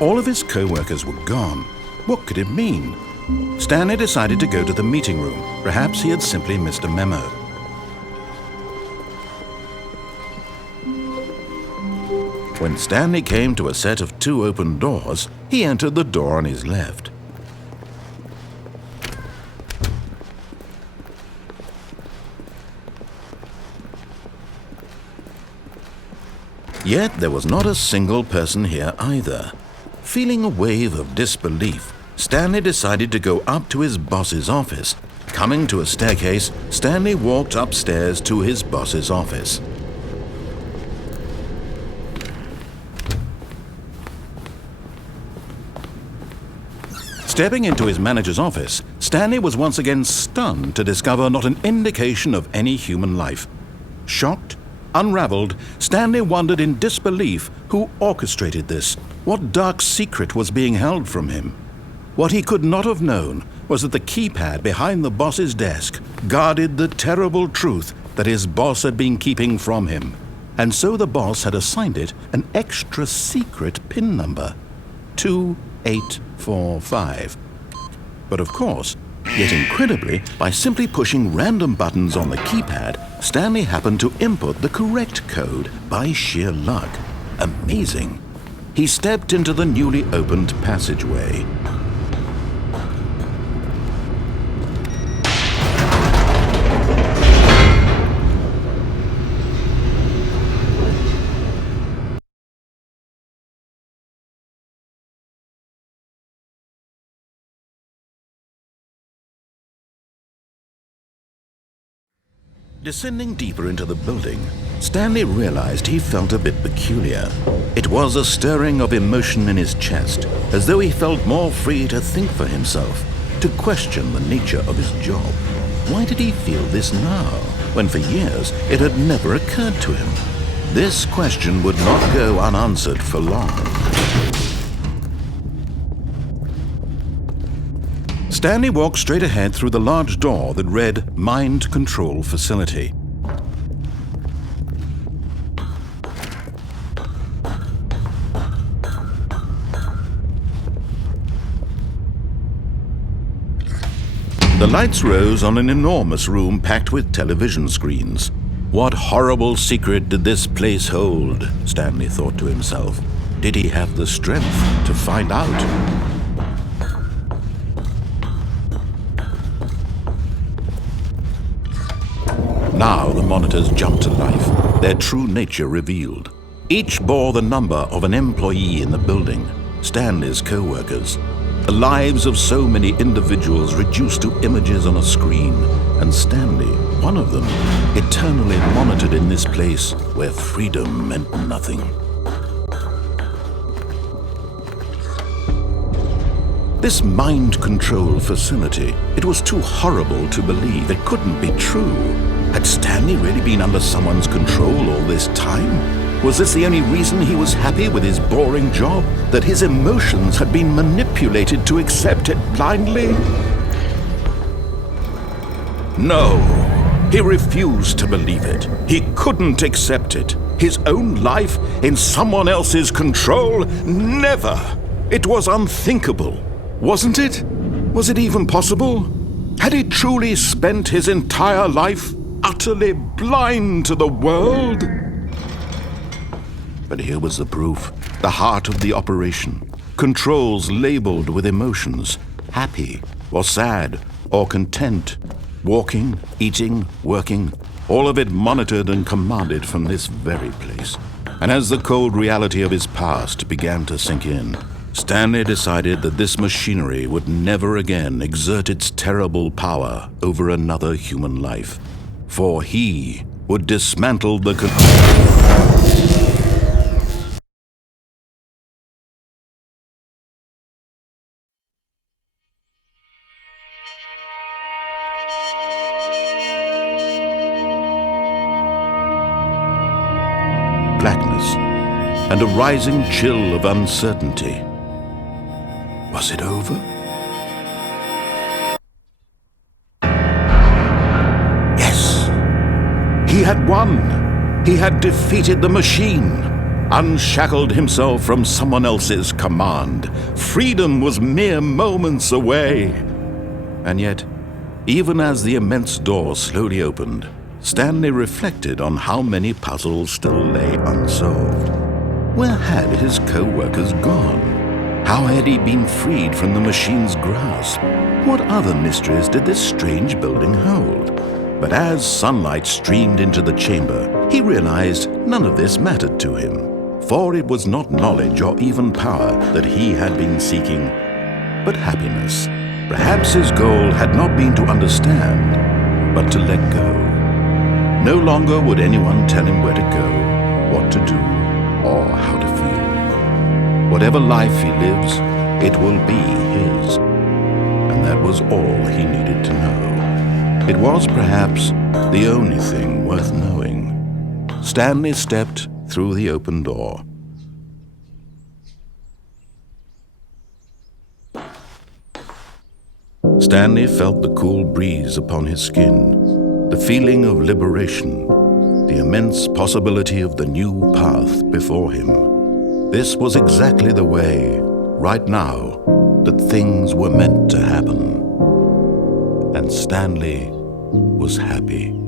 All of his co-workers were gone. What could it mean? Stanley decided to go to the meeting room. Perhaps he had simply missed a memo. When Stanley came to a set of 2 open doors, he entered the door on his left. Yet there was not a single person here either. Feeling a wave of disbelief, Stanley decided to go up to his boss's office. Coming to a staircase, Stanley walked upstairs to his boss's office. Stepping into his manager's office, Stanley was once again stunned to discover not an indication of any human life. Shocked, unraveled, Stanley wondered in disbelief who orchestrated this, what dark secret was being held from him. What he could not have known was that the keypad behind the boss's desk guarded the terrible truth that his boss had been keeping from him. And so the boss had assigned it an extra secret PIN number, 2845. But of course, yet incredibly, by simply pushing random buttons on the keypad, Stanley happened to input the correct code by sheer luck. Amazing. He stepped into the newly opened passageway. Descending deeper into the building, Stanley realized he felt a bit peculiar. It was a stirring of emotion in his chest, as though he felt more free to think for himself, to question the nature of his job. Why did he feel this now, when for years it had never occurred to him? This question would not go unanswered for long. Stanley walked straight ahead through the large door that read Mind Control Facility. The lights rose on an enormous room packed with television screens. What horrible secret did this place hold? Stanley thought to himself. Did he have the strength to find out? Now the monitors jumped to life, their true nature revealed. Each bore the number of an employee in the building, Stanley's co-workers. The lives of so many individuals reduced to images on a screen, and Stanley, one of them, eternally monitored in this place where freedom meant nothing. This mind control facility, it was too horrible to believe. It couldn't be true. Had Stanley really been under someone's control all this time? Was this the only reason he was happy with his boring job? That his emotions had been manipulated to accept it blindly? No, he refused to believe it. He couldn't accept it. His own life in someone else's control? Never! It was unthinkable. Wasn't it? Was it even possible? Had he truly spent his entire life utterly blind to the world? But here was the proof. The heart of the operation. Controls labeled with emotions. Happy, or sad, or content. Walking, eating, working. All of it monitored and commanded from this very place. And as the cold reality of his past began to sink in, Stanley decided that this machinery would never again exert its terrible power over another human life. For he would dismantle the blackness and a rising chill of uncertainty. Was it over? Yes! He had won! He had defeated the machine! unshackled himself from someone else's command. Freedom was mere moments away. And yet, even as the immense door slowly opened, Stanley reflected on how many puzzles still lay unsolved. Where had his co-workers gone? How had he been freed from the machine's grasp? What other mysteries did this strange building hold? But as sunlight streamed into the chamber, he realized none of this mattered to him, for it was not knowledge or even power that he had been seeking, but happiness. Perhaps his goal had not been to understand, but to let go. No longer would anyone tell him where to go, what to do, or how to feel. Whatever life he lives, it will be his. And that was all he needed to know. It was perhaps the only thing worth knowing. Stanley stepped through the open door. Stanley felt the cool breeze upon his skin, the feeling of liberation, the immense possibility of the new path before him. This was exactly the way, right now, that things were meant to happen. And Stanley was happy.